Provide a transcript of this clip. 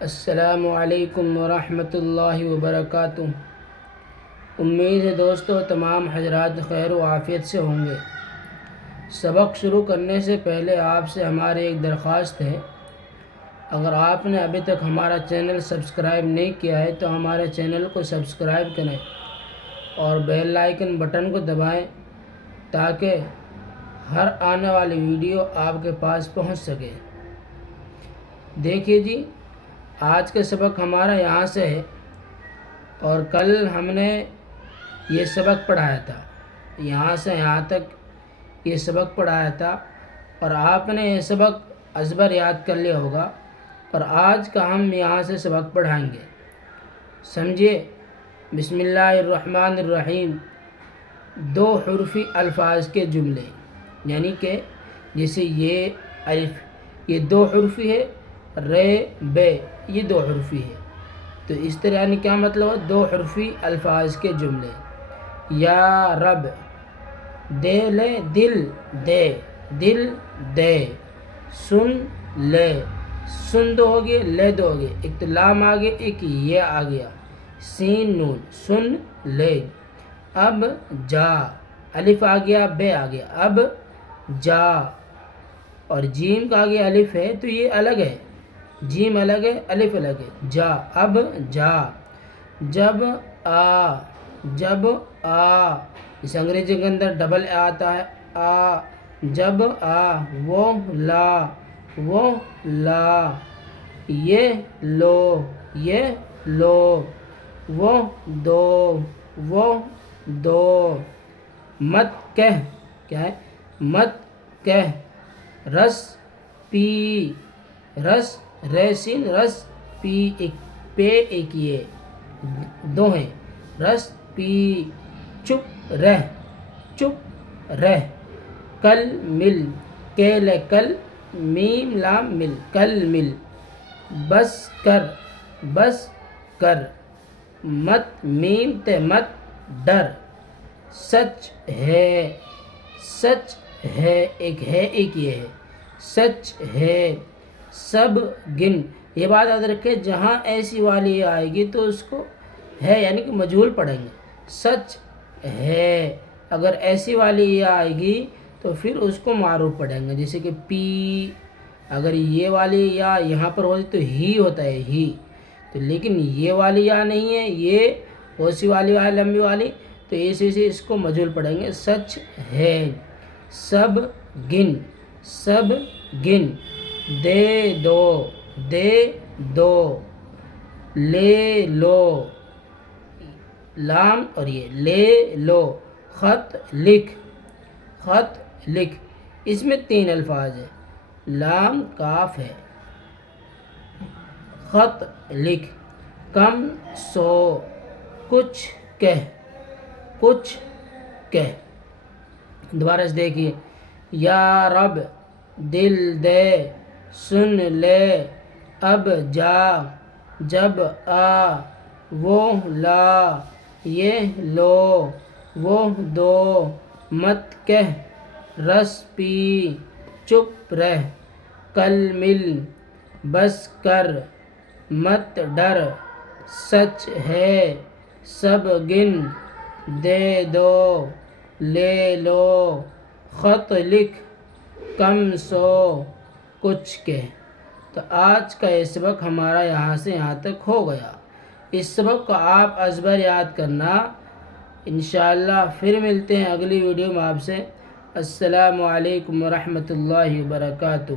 السلام علیکم ورحمۃ اللہ وبرکاتہ۔ امید ہے دوستو تمام حضرات خیر و عافیت سے ہوں گے۔ سبق شروع کرنے سے پہلے آپ سے ہماری ایک درخواست ہے، اگر آپ نے ابھی تک ہمارا چینل سبسکرائب نہیں کیا ہے تو ہمارے چینل کو سبسکرائب کریں اور بیل آئیکن بٹن کو دبائیں تاکہ ہر آنے والی ویڈیو آپ کے پاس پہنچ سکے۔ دیکھیے جی، آج کا سبق ہمارا یہاں سے ہے اور کل ہم نے یہ سبق پڑھایا تھا، یہاں سے یہاں تک یہ سبق پڑھایا تھا اور آپ نے یہ سبق ازبر یاد کر لیا ہوگا، اور آج کا ہم یہاں سے سبق پڑھائیں گے۔ سمجھیے، بسم اللہ الرحمن الرحیم۔ دو حرفی الفاظ کے جملے، یعنی کہ جیسے یہ الف، یہ دو حرفی ہے، رے بے یہ دو حرفی ہے، تو اس طرح یعنی کیا مطلب ہے؟ دو حرفی الفاظ کے جملے۔ یا رب، دے لے دل دے، دل دے، سن لے، سن دو ہو گئے، لے دو ہو گئے، ایک تو لام آ گیا، ایک یہ آ گیا، سین نون، سن لے۔ اب جا، الف آ گیا، بے آ گیا، اب جا، اور جیم کا آگے الف ہے تو یہ الگ ہے، جیم الگ ہے، الف الگ ہے، جا، اب جا۔ جب آ، جب آ، اس انگریزی کے اندر ڈبل آتا ہے، آ، جب آ، وہ لا، وہ لا، یہ لو، یہ لو، وہ دو، وہ دو۔ مت کہہ، کیا ہے؟ مت کہہ، رس پی، رس ریسین رس پی، ایک پے ایک یہ دو ہیں، رس پی۔ چپ رہ، چپ رہ۔ کل مل، کیل کل، میم لام مل، کل مل۔ بس کر، بس کر۔ مت میم تے مت ڈر، سچ ہے، سچ ہے، ایک ہے ایک یہ ہے، سچ ہے۔ سب گن، یہ بات یاد رکھے، جہاں ایسی والی آئے گی تو اس کو ہے یعنی کہ مجہول پڑھیں گے، سچ ہے۔ اگر ایسی والی یہ آئے گی تو پھر اس کو معروف پڑھیں گے، جیسے کہ پی، اگر یہ والی یا یہاں پر ہوتی تو ہی ہوتا ہے، ہی، تو لیکن یہ والی یا نہیں ہے، یہ اوسی والی ہے لمبی والی، تو ایسے اس کو مجہول پڑھیں گے، سچ ہے۔ سب گن، سب گن۔ دے دو، دے دو۔ لے لو، لام اور یہ لے لو۔ خط لکھ، خط لکھ، اس میں تین الفاظ ہیں، لام کاف ہے۔ خط لکھ۔ کم سو، کچھ کہہ، کچھ کہہ۔ دوبارہ سے دیکھیے، یا رب، دل دے، سن لے، اب جا، جب آ، وہ لا، یہ لو، وہ دو۔ مت کہہ، رس پی، چپ رہ۔ کل مل، بس کر۔ مت ڈر، سچ ہے۔ سب گن، دے دو، لے لو۔ خط لکھ، کم سو، کچھ کہہ۔ تو آج کا یہ سبق ہمارا یہاں سے یہاں تک ہو گیا۔ اس سبق کو آپ ازبر یاد کرنا۔ انشاءاللہ پھر ملتے ہیں اگلی ویڈیو میں آپ سے۔ السلام علیکم ورحمۃ اللہ وبرکاتہ۔